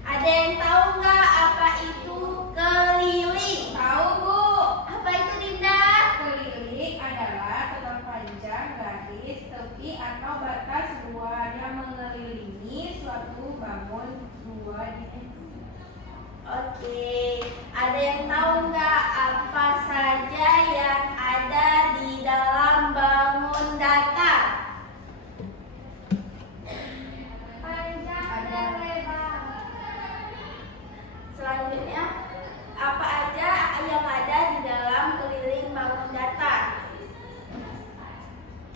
Ada yang tahu nggak apa itu keliling? Tahu, Bu. Apa itu, Dinda? Keliling adalah tegang panjang, garis, tepi, atau batas luar yang mengelilingi suatu bangun dua dimensi. Oke, ada yang tahu nggak apa saja yang ada di dalam bangun datar? Panjang dan lebar. Selanjutnya, apa aja yang ada di dalam keliling bangun datar?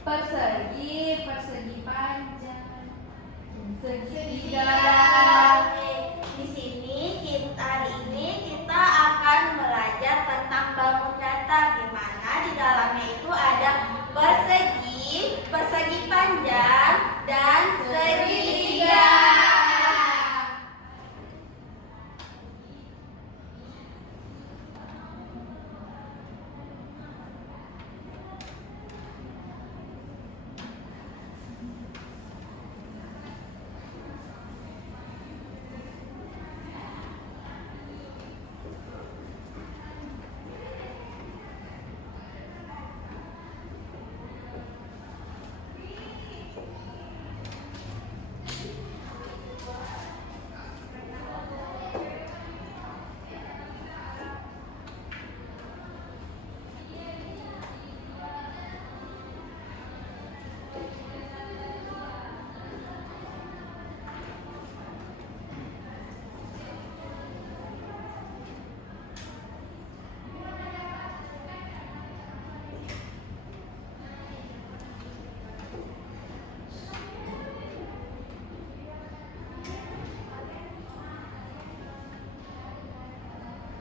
Persegi, persegi panjang, segitiga. Oke, di sini hari ini kita akan belajar tentang bangun datar, di mana di dalamnya itu ada persegi, persegi panjang, dan segitiga.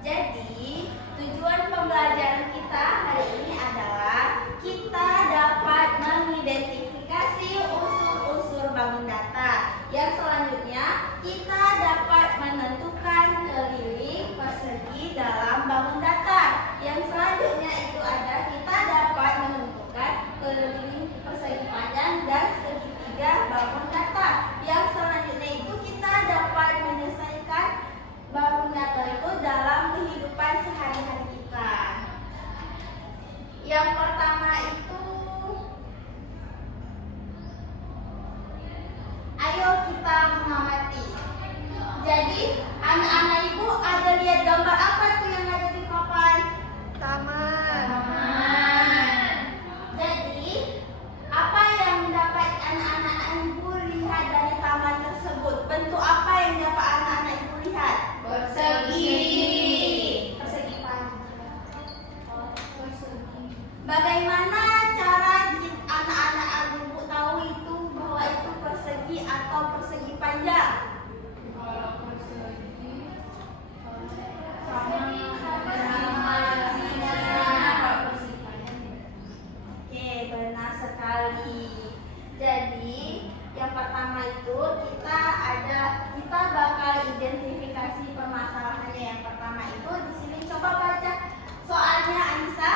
Jadi, tujuan pembelajaran kita hari ini adalah kita dapat mengidentifikasi unsur-unsur bangun datar. Yang selanjutnya, kita dapat menentukan keliling persegi dalam bangun datar. Yang selanjutnya itu ada kita dapat menentukan keliling persegi panjang dan segitiga bangun datar. Yang selanjutnya itu kita dapat menyelesaikan bangun datar itu dalam kehidupan sehari-hari kita. Yang pertama itu, ayo kita mengamati. Jadi, anak-anak ibu ada lihat gambar apa tuh yang ada di papan? Taman. Jadi, apa yang dapat anak-anak ibu lihat dari taman tersebut? Bentuk apa yang dapat anak-anak ibu lihat? Persegi. Persegi panjang. Bagaimana cara anak-anak ibu tahu itu bahwa itu persegi atau persegi panjang? Kalau persegi Oke, benar sekali. Jadi, yang pertama itu kita bakal identifikasi permasalahannya. Yang pertama itu di sini coba baca soalnya, Anissa.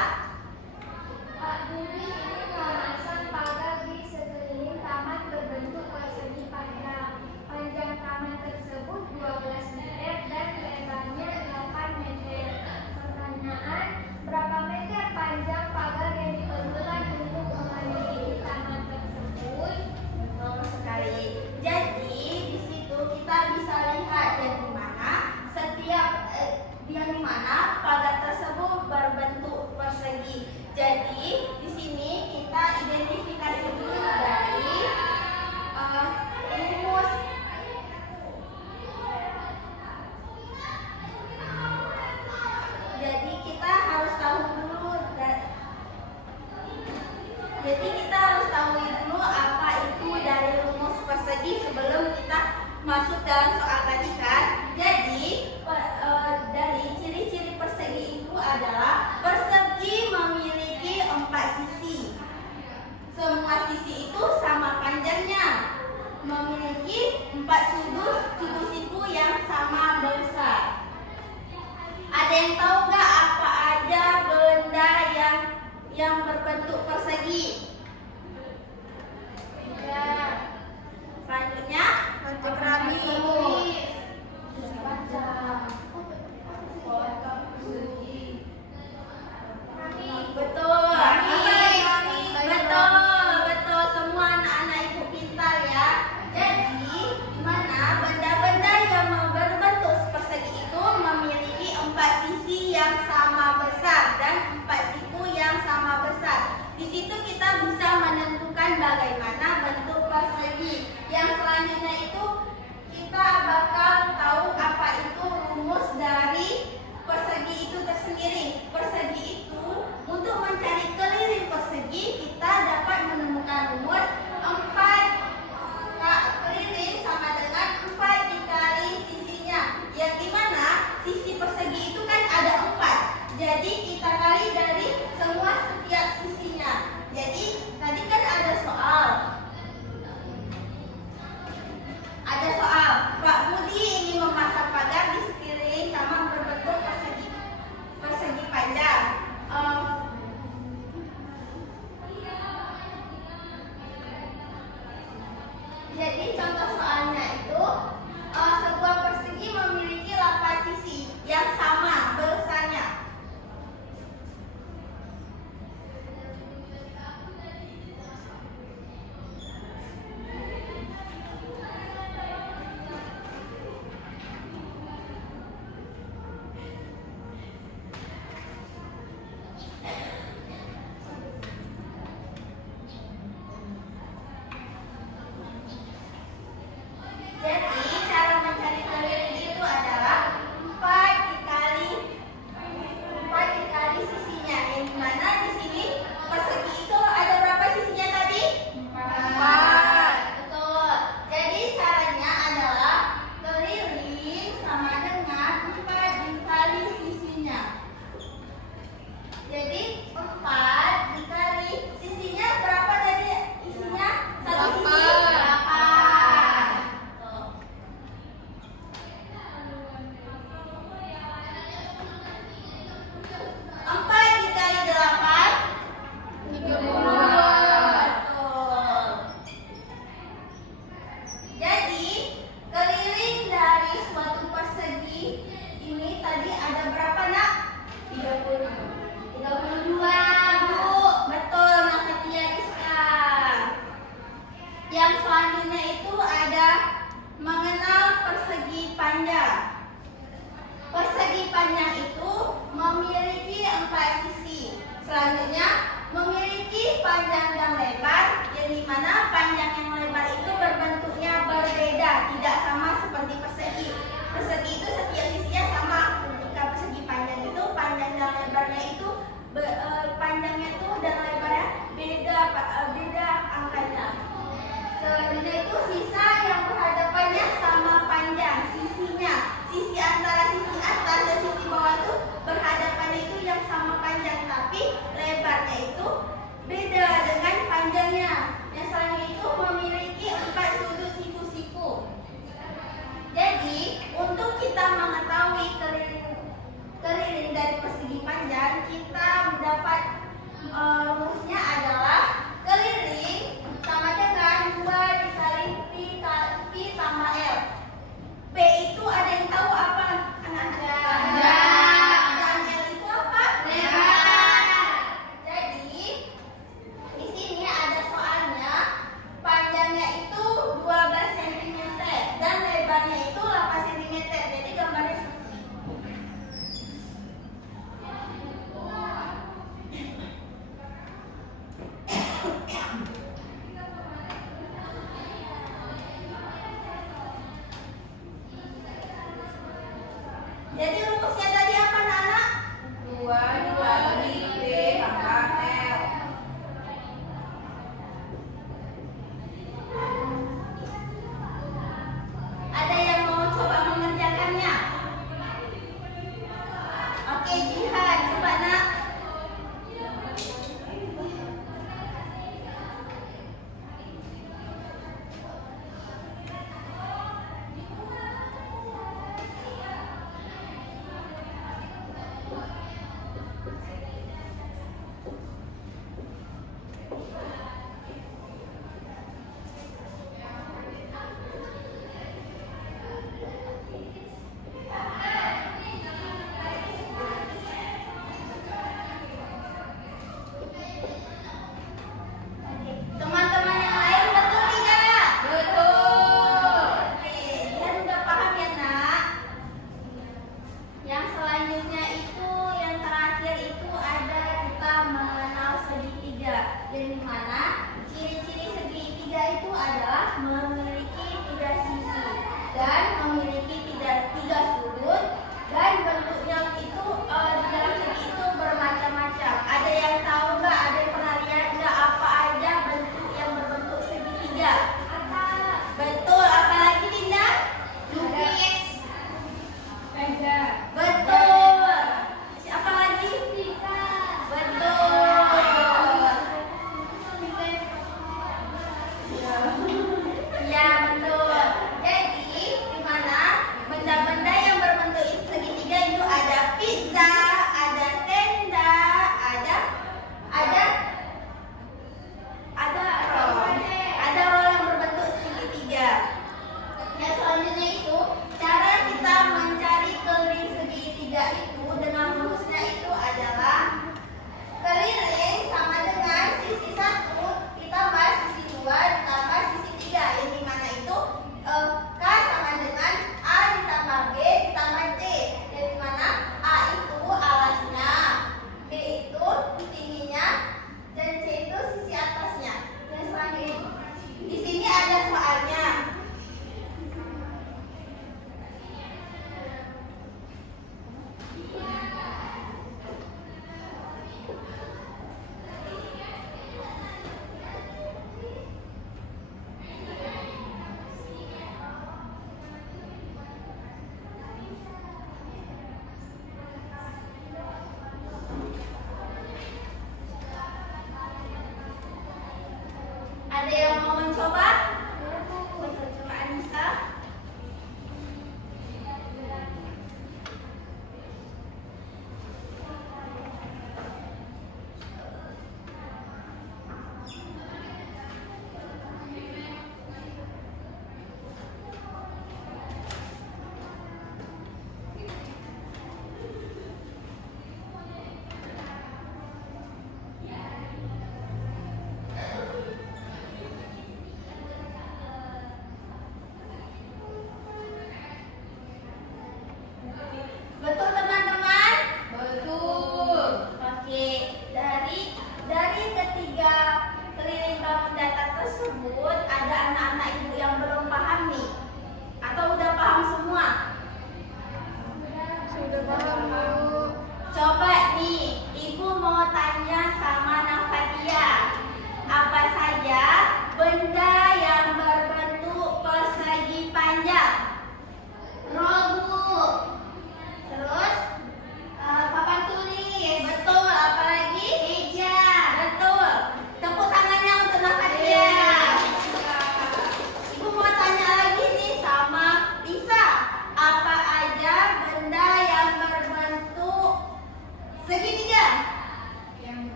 Pak Guru, ini memasang pagar di sekeliling taman berbentuk persegi panjang. Panjang taman tersebut 12 meter dan lebarnya 8 meter. Pertanyaan, berapa meter panjang pagar yang diperlukan untuk mengelilingi taman tersebut? Betul sekali. Jadi di situ kita bisa lihat di mana pagar tersebut berbentuk persegi. Jadi di sini kita identifikasi dulu dari rumus. Jadi kita harus tahu dulu apa itu dari rumus persegi sebelum kita masuk dalam soal tadi kan. Jadi dari ciri-ciri persegi itu adalah persegi memiliki 4 sisi. Semua sisi itu sama panjangnya, memiliki 4 sudut-siku yang sama besar. Ada yang tahu nggak apa aja benda yang berbentuk persegi? Ya. Selanjutnya, keramik. Jadi rumusnya tadi apa anak? 2 dibagi B pangkat L. Ada yang mau coba mengerjakannya? Oke, Jihan, coba nak.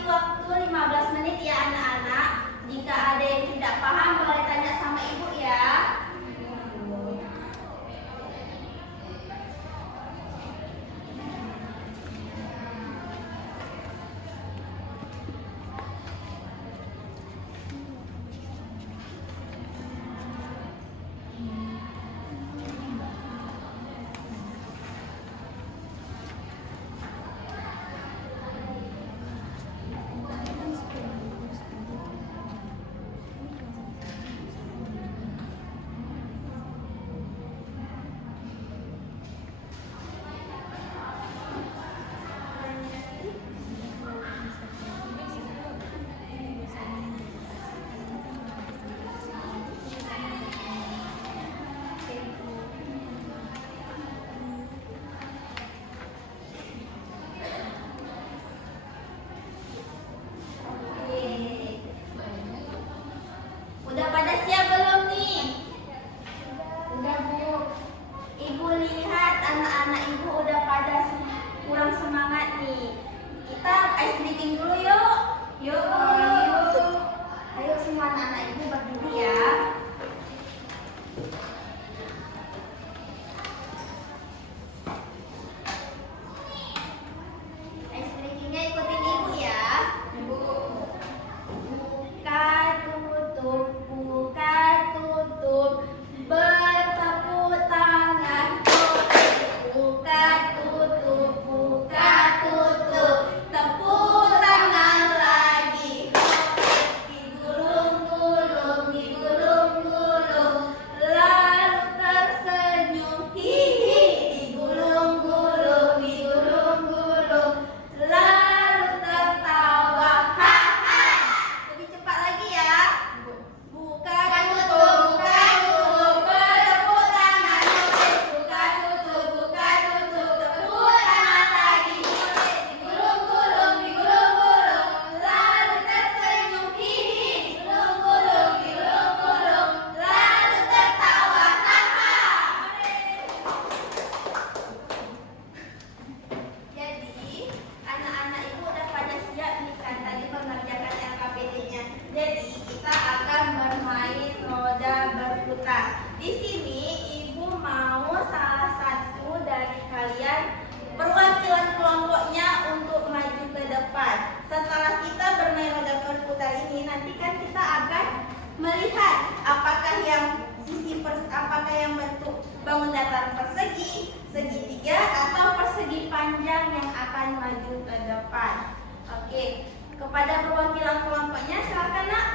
kasih waktu 15 menit ya anak-anak. Jika ada yang tidak paham boleh tanya sama ibu ya. Udah pada siap belum nih? Udah Bu. Ibu lihat anak-anak ibu udah pada kurang semangat nih. Kita ice breaking dulu yuk. Yuk. Ayo semua anak-anak ibu berdiri ya. Ice breakingnya ikutin ibu ya. Buka tutup, bertepuk tangan. Buka tutup, tepuk tangan lagi. Digulung-gulung, lalu tersenyum, hihi. Digulung-gulung, lalu tertawa, haha. Lebih cepat lagi ya. Buka tutup, bertepuk tangan. Buka tutup, tepuk tangan lagi. Digulung-gulung, lalu tersenyum, hihi. Digulung-gulung, lalu tertawa, haha. Jadi, anak-anak ibu udah pada siap nih kan tadi mengerjakan LKPD-nya. Jadi, kita akan bermain roda berputar. Di sini ibu mau salah satu dari kalian perwakilan kelompoknya untuk maju ke depan. Setelah kita bermain roda berputar ini, nanti kan kita akan melihat apakah yang apakah yang bentuk bangun datar persegi, segitiga, atau persegi panjang yang akan maju ke depan. Oke, kepada perwakilan kelompoknya silakan nak.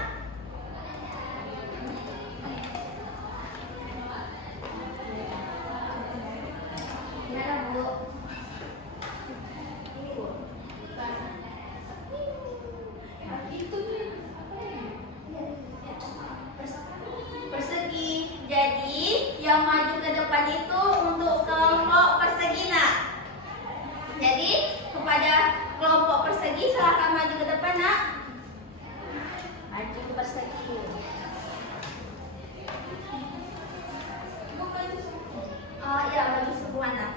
Gimana Bu? Ini Bu. Itu persegi. Jadi yang maju ke depan itu untuk kelompok persegi nak. Jadi kepada kelompok persegi silakan maju ke depan nak. Maju ke persegi. Ibu maju. Oh iya maju sebuah nak.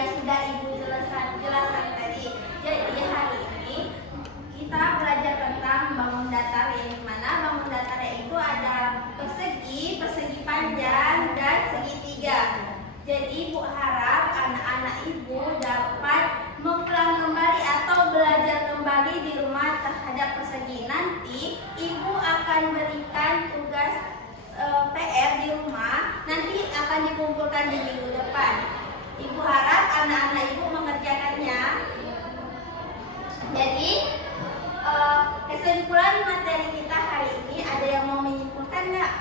yang sudah Ibu jelaskan tadi. Jadi hari ini kita belajar tentang bangun datar, yang dimana bangun datar itu ada persegi, persegi panjang, dan segitiga. Jadi Ibu harap anak-anak Ibu dapat mengulang kembali atau belajar kembali di rumah terhadap persegi. Nanti Ibu akan berikan tugas PR di rumah, nanti akan dikumpulkan di minggu depan. Ibu harap anak-anak Ibu mengerjakannya. Jadi kesimpulan materi kita hari ini, ada yang mau menyimpulkan nggak?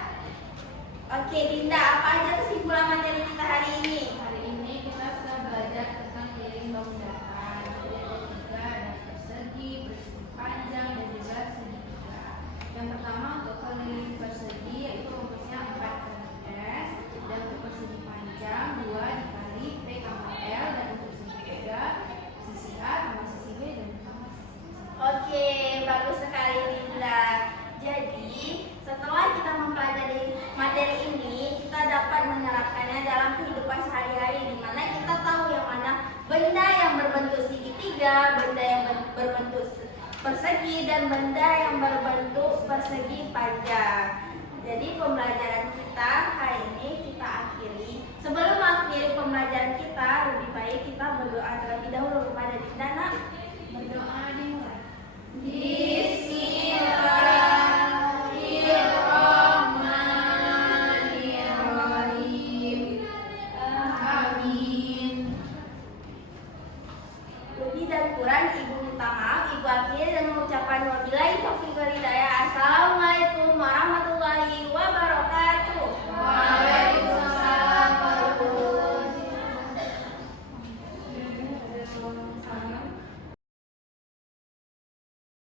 Oke, Dinda, apa aja kesimpulan materi kita hari ini? Hari ini kita sudah belajar tentang keliling bangun datar. Jadi ada 3, ada persegi, persegi panjang, dan juga segitiga. Yang pertama untuk keliling persegi yaitu rumusnya 4 kali S, dan untuk persegi panjang 2 dikali P tambah L, dan untuk segitiga sisi A tambah sisi B dan tambah sisi C. Oke, bagus sekali Dinda. Jadi setelah kita mempelajari materi ini, kita dapat menerapkannya dalam kehidupan sehari-hari, di mana kita tahu yang mana benda yang berbentuk segitiga, benda yang berbentuk persegi, dan benda yang berbentuk persegi panjang. Jadi pembelajaran kita hari ini kita akhiri. Sebelum mengakhiri pembelajaran kita, lebih baik kita berdoa terlebih dahulu kepada Dinda. Berdoa dimulai. Di